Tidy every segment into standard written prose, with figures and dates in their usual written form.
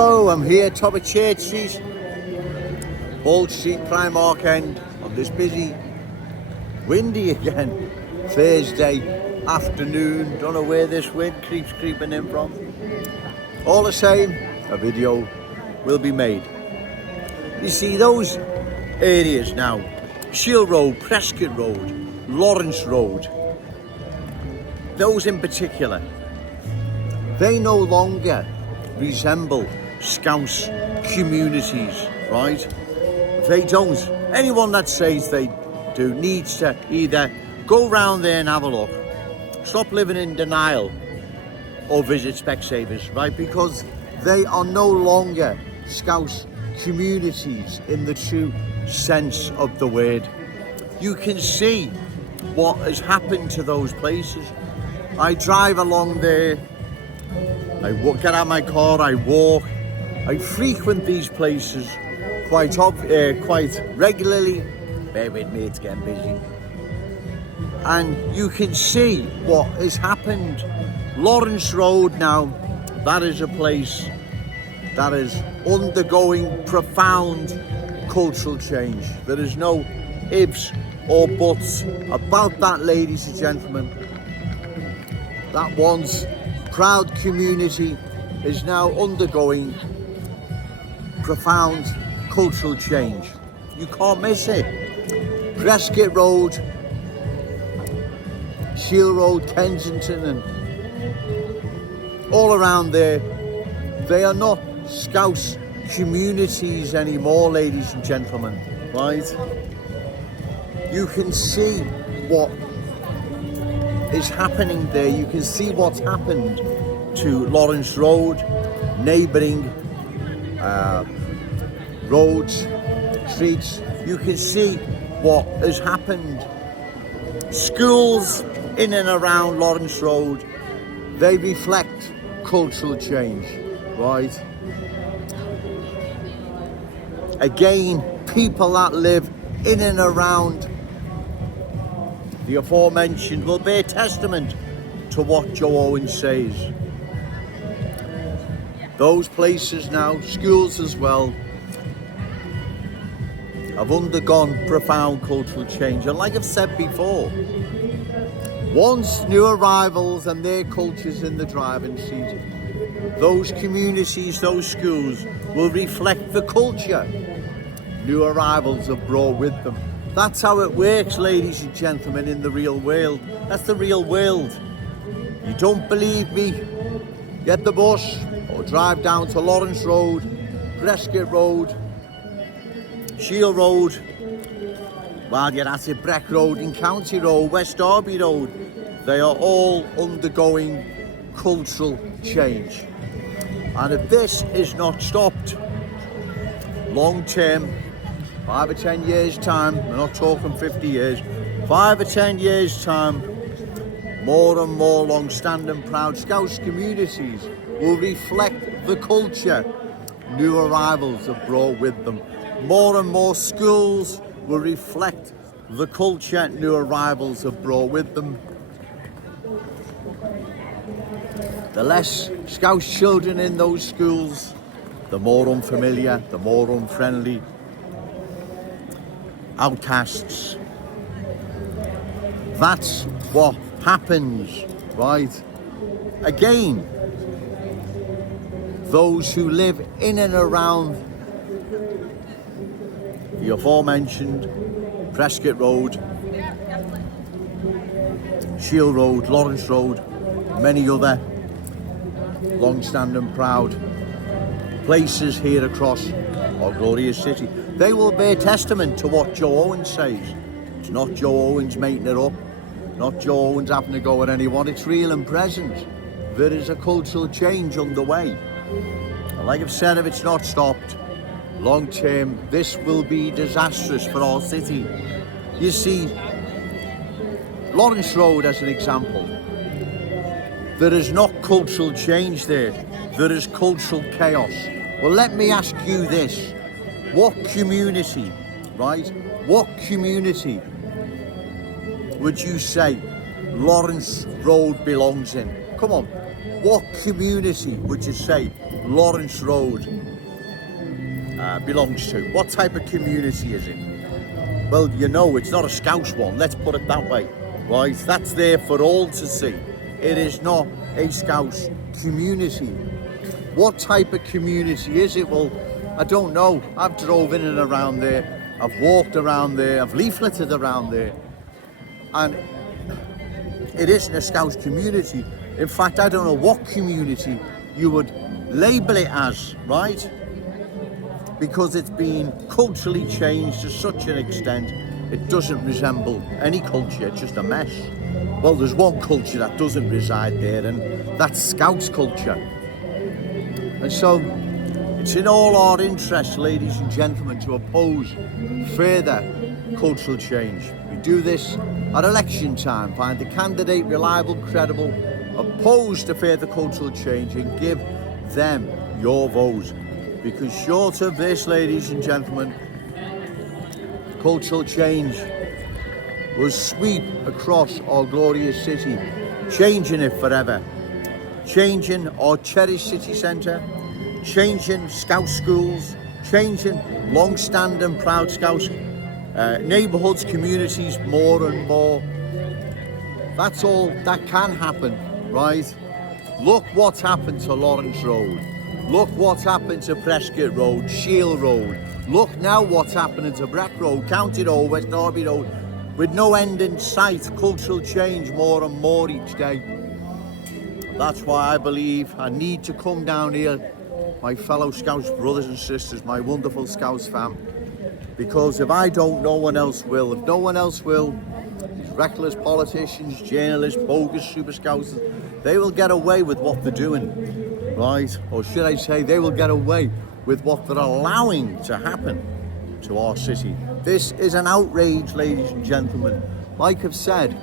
Hello, I'm here top of Church Street, Old Street Primark end on this busy, windy again, Thursday afternoon. Don't know where this wind keeps creeping in from. All the same, a video will be made. You see those areas now, Shield Road, Prescott Road, Lawrence Road, those in particular, they no longer resemble Scouse communities, right? They don't. Anyone that says they do needs to either go round there and have a look, stop living in denial, or visit Specsavers, right? Because they are no longer Scouse communities in the true sense of the word. You can see what has happened to those places. I drive along there, I get out of my car, I walk, I frequent these places quite regularly. Bear with me, it's getting busy. And you can see what has happened. Lawrence Road now, that is a place that is undergoing profound cultural change. There is no ifs or buts about that, ladies and gentlemen. That once proud community is now undergoing profound cultural change. You can't miss it. Prescott Road, Shield Road, Kensington, and all around there, they are not Scouse communities anymore, ladies and gentlemen, right? You can see what is happening there. You can see what's happened to Lawrence Road, neighbouring roads, streets. You can see what has happened. Schools in and around Lawrence Road, they reflect cultural change, right? Again, people that live in and around the aforementioned will bear testament to what Joe Owens says. Those places now, schools as well, have undergone profound cultural change. And like I've said before, once new arrivals and their cultures in the driving seat, those communities, those schools will reflect the culture new arrivals have brought with them. That's how it works, ladies and gentlemen, in the real world. That's the real world. You don't believe me? Get the bus or drive down to Lawrence Road, Prescott Road, Shield Road, while you're at it, Breck Road and County Road, West Derby Road. They are all undergoing cultural change. And if this is not stopped, long term, 5 or 10 years time, we're not talking 50 years, 5 or 10 years time, more and more long-standing proud Scouse communities will reflect the culture new arrivals have brought with them. More and more schools will reflect the culture new arrivals have brought with them. The less Scouse children in those schools, the more unfamiliar, the more unfriendly, outcasts. That's what happens, right? Again, those who live in and around the aforementioned Prescott Road, Shield Road, Lawrence Road, many other long-standing proud places here across our glorious city, they will bear testament to what Joe Owens says. It's not Joe Owens making it up, not Joe Owens having to go at anyone. It's real and present. There is a cultural change underway. And like I've said, if it's not stopped, long term, this will be disastrous for our city. You see, Lawrence Road as an example, there is not cultural change there. There is cultural chaos. Well, let me ask you this. What community, right? What community would you say Lawrence Road belongs in? Come on. What community would you say Lawrence Road belongs to? What type of community is it? Well, you know, it's not a Scouse one, let's put it that way, right? That's there for all to see. It is not a Scouse community. What type of community is it? Well, I don't know. I've drove in and around there, I've walked around there, I've leafleted around there, and it isn't a Scouse community. In fact, I don't know what community you would label it as, right? Because it's been culturally changed to such an extent, it doesn't resemble any culture, it's just a mess. Well, there's one culture that doesn't reside there, and that's Scouse culture. And so, it's in all our interests, ladies and gentlemen, to oppose further cultural change. We do this at election time. Find the candidate reliable, credible, oppose to further cultural change, and give them your vote. Because short of this, ladies and gentlemen, cultural change will sweep across our glorious city, changing it forever. Changing our cherished city centre, changing Scouse schools, changing long-standing proud Scouse neighbourhoods, communities more and more. That's all that can happen, right? Look what's happened to Lawrence Road. Look what's happened to Prescott Road, Shield Road. Look now what's happening to Breck Road, County Road, West Derby Road, with no end in sight. Cultural change more and more each day. That's why I believe I need to come down here, my fellow Scouse brothers and sisters, my wonderful Scouse fam, because if I don't, no one else will. If no one else will, these reckless politicians, journalists, bogus super Scousers, they will get away with what they're doing, right? Or should I say, they will get away with what they're allowing to happen to our city. This is an outrage, ladies and gentlemen. Like I've said,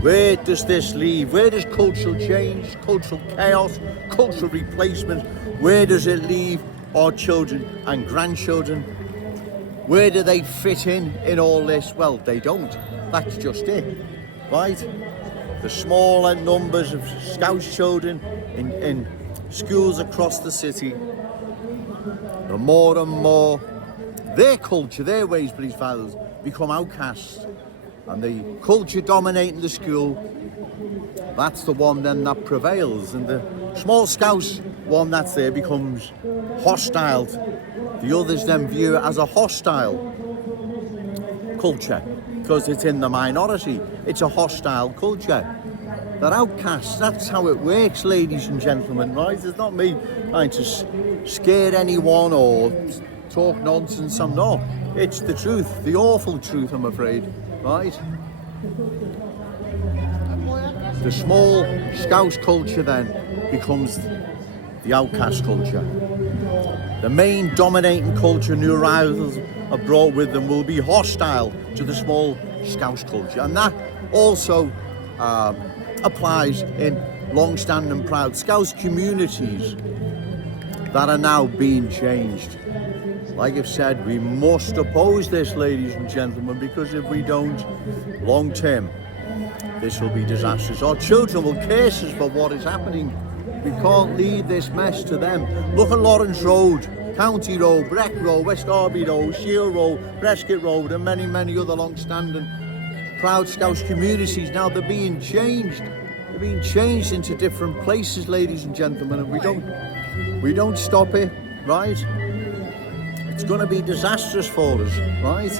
where does this leave? Where does cultural change, cultural chaos, cultural replacement, where does it leave our children and grandchildren? Where do they fit in all this? Well, they don't. That's just it, right? The smaller numbers of Scouse children in schools across the city, the more and more their culture, their ways, beliefs, values become outcasts. And the culture dominating the school, that's the one then that prevails. And the small Scouse one that's there becomes hostile. The others then view it as a hostile culture because it's in the minority. It's a hostile culture. They're outcasts. That's how it works, ladies and gentlemen, right? It's not me trying to scare anyone or talk nonsense. I'm not. It's the truth, the awful truth, I'm afraid. Right? The small Scouse culture then becomes the outcast culture. The main dominating culture new arrivals are brought with them will be hostile to the small Scouse culture, and that also applies in long-standing proud Scouse communities that are now being changed. Like I've said, we must oppose this, ladies and gentlemen, because if we don't, long term, this will be disastrous. Our children will curse us for what is happening. We can't leave this mess to them. Look at Lawrence Road, County Road, Breck Road, West Derby Road, Shield Road, Prescott Road, and many, many other long-standing proud Scouse communities. Now they're being changed. They're being changed into different places, ladies and gentlemen, and we don't stop it, right? It's going to be disastrous for us, right?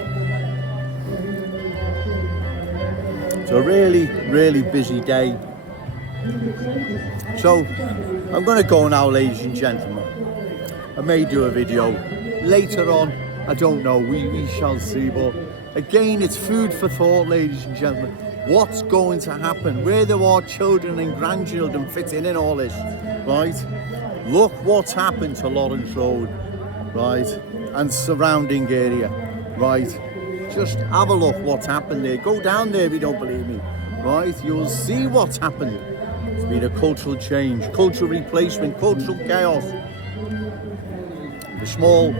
It's a really, really busy day. So, I'm going to go now, ladies and gentlemen. I may do a video later on, I don't know, we shall see. But again, it's food for thought, ladies and gentlemen. What's going to happen? Where do our children and grandchildren fit in all this, right? Look what's happened to Lawrence Road, right? And surrounding area, right? Just have a look what's happened there. Go down there if you don't believe me, right? You'll see what's happened. It's been a cultural change, cultural replacement, cultural chaos. The small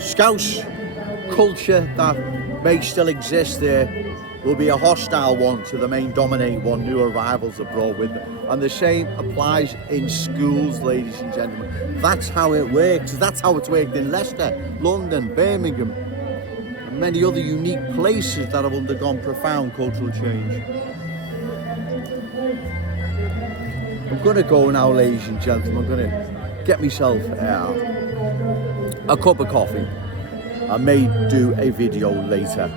Scouse culture that may still exist there will be a hostile one to the main dominate one new arrivals are brought with them. And the same applies in schools, ladies and gentlemen. That's how it works. That's how it's worked in Leicester, London, Birmingham, and many other unique places that have undergone profound cultural change. I'm going to go now, ladies and gentlemen. I'm going to get myself a cup of coffee. I may do a video later.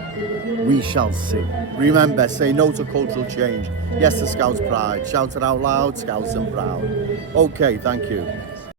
We shall see. Remember, say no to cultural change. Yes to Scouse pride. Shout it out loud, Scouse and proud. Okay, thank you.